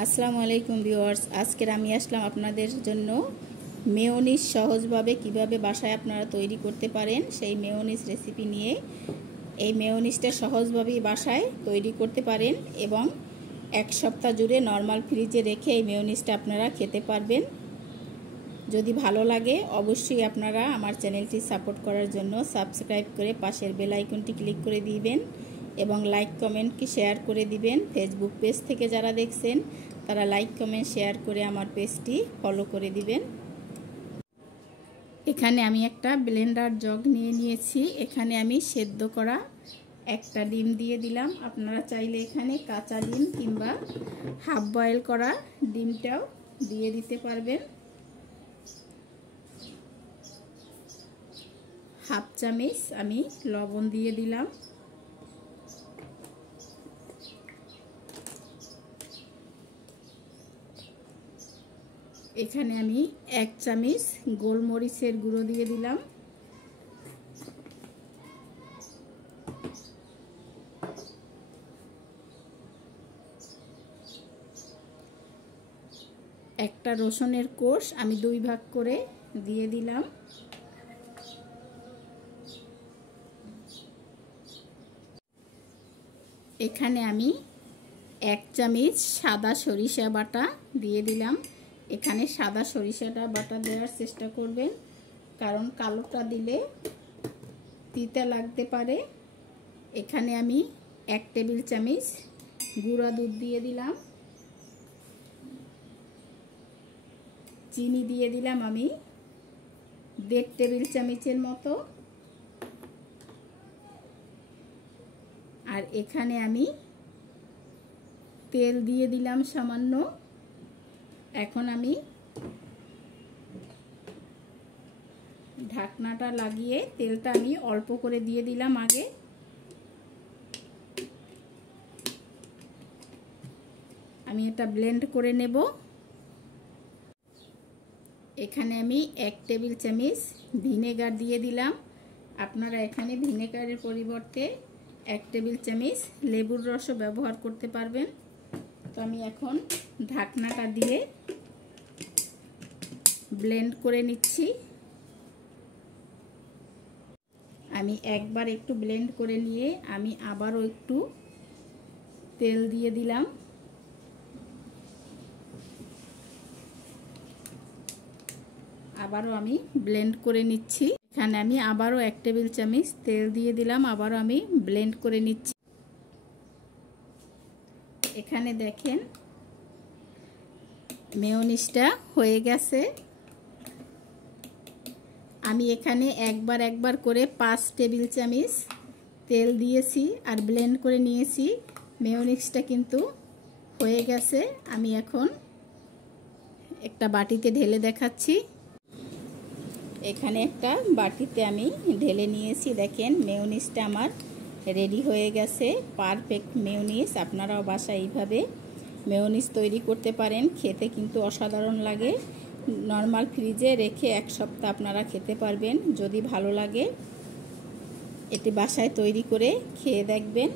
আসসালামু আলাইকুম ভিউয়ার্স, আজকের আমি আসলাম আপনাদের জন্য মেয়োনিজ সহজভাবে কিভাবে বাসায় আপনারা তৈরি করতে পারেন সেই মেয়োনিজ রেসিপি নিয়ে। এই মেয়োনিজটা সহজভাবেই বাসায় তৈরি করতে পারেন এবং এক সপ্তাহ জুড়ে নরমাল ফ্রিজে রেখে এই মেয়োনিজটা আপনারা খেতে পারবেন। যদি ভালো লাগে অবশ্যই আপনারা আমার চ্যানেলটি সাপোর্ট করার জন্য সাবস্ক্রাইব করে পাশের বেল আইকনটি ক্লিক করে দিবেন এবং লাইক কমেন্ট কি শেয়ার করে দিবেন। ফেসবুক পেজ থেকে যারা দেখছেন তারা লাইক কমেন্ট শেয়ার করে আমার পেজটি ফলো করে দিবেন। এখানে আমি একটা ব্লেন্ডার জগ নিয়ে নিয়েছি। এখানে আমি সেদ্ধ করা একটা ডিম দিয়ে দিলাম। আপনারা চাইলে এখানে কাঁচা ডিম কিংবা হাফ বয়েল করা ডিমটাও দিয়ে দিতে পারবেন। হাফ চামচ আমি লবণ দিয়ে দিলাম। এখানে আমি এক চামচ গোলমরিচের গুঁড়ো দিয়ে দিলাম। একটা রসুনের কোষ আমি 2 ভাগ করে দিয়ে দিলাম। এখানে আমি 1 চামচ সাদা সরিষা বাটা দিয়ে দিলাম। এখানে সাদা সরিষাটা বাটা দেওয়ার চেষ্টা করবেন, কারণ কালোটা দিলে তিতা লাগতে পারে। এখানে আমি 1 টেবিল চামচ গুঁড়া দুধ দিয়ে দিলাম। চিনি দিয়ে দিলাম আমি 1.5 টেবিল চামচের মতো। আর এখানে আমি তেল দিয়ে দিলাম সামান্য। এখন আমি ঢাকনাটা লাগিয়ে তেলটা আমি অল্প করে দিয়ে দিলাম আগে। আমি এটা ব্লেন্ড করে নেব। এখানে আমি 1 টেবিল চামচ ভিনেগার দিয়ে দিলাম। আপনারা এখানে ভিনেগারের পরিবর্তে 1 টেবিল চামচ লেবুর রসও ব্যবহার করতে পারবেন। তো আমি এখন ঢাকনাটা দিয়ে ব্লেন্ড করে নিচ্ছি। আমি একবার একটু ব্লেন্ড করে নিয়ে আমি আবারও একটু তেল দিয়ে দিলাম। আবারও আমি ব্লেন্ড করে নিচ্ছি। এখানে আমি আবারও 1 টেবিল চামচ তেল দিয়ে দিলাম। আবারও আমি ব্লেন্ড করে নিচ্ছি। এখানে দেখেন মেয়োনিজটা হয়ে গেছে। আমি এখানে একবার করে 5 টেবিল চামচ তেল দিয়েছি আর ব্লেন্ড করে নিয়েছি। মেয়োনিজটা কিন্তু হয়ে গেছে। আমি এখন একটা বাটিতে ঢেলে দেখাচ্ছি। এখানে একটা বাটিতে আমি ঢেলে নিয়েছি। দেখেন মেয়োনিজটা আমার রেডি হয়ে গেছে। Perfect mayonnaise. আপনারাও বাসায় এইভাবে মেয়োনিজ তৈরি করতে পারেন। খেতে কিন্তু অসাধারণ লাগে। নরমাল ফ্রিজে রেখে এক সপ্তাহ আপনারা খেতে পারবেন। যদি ভালো লাগে এটি বাসায় তৈরি করে খেয়ে দেখবেন।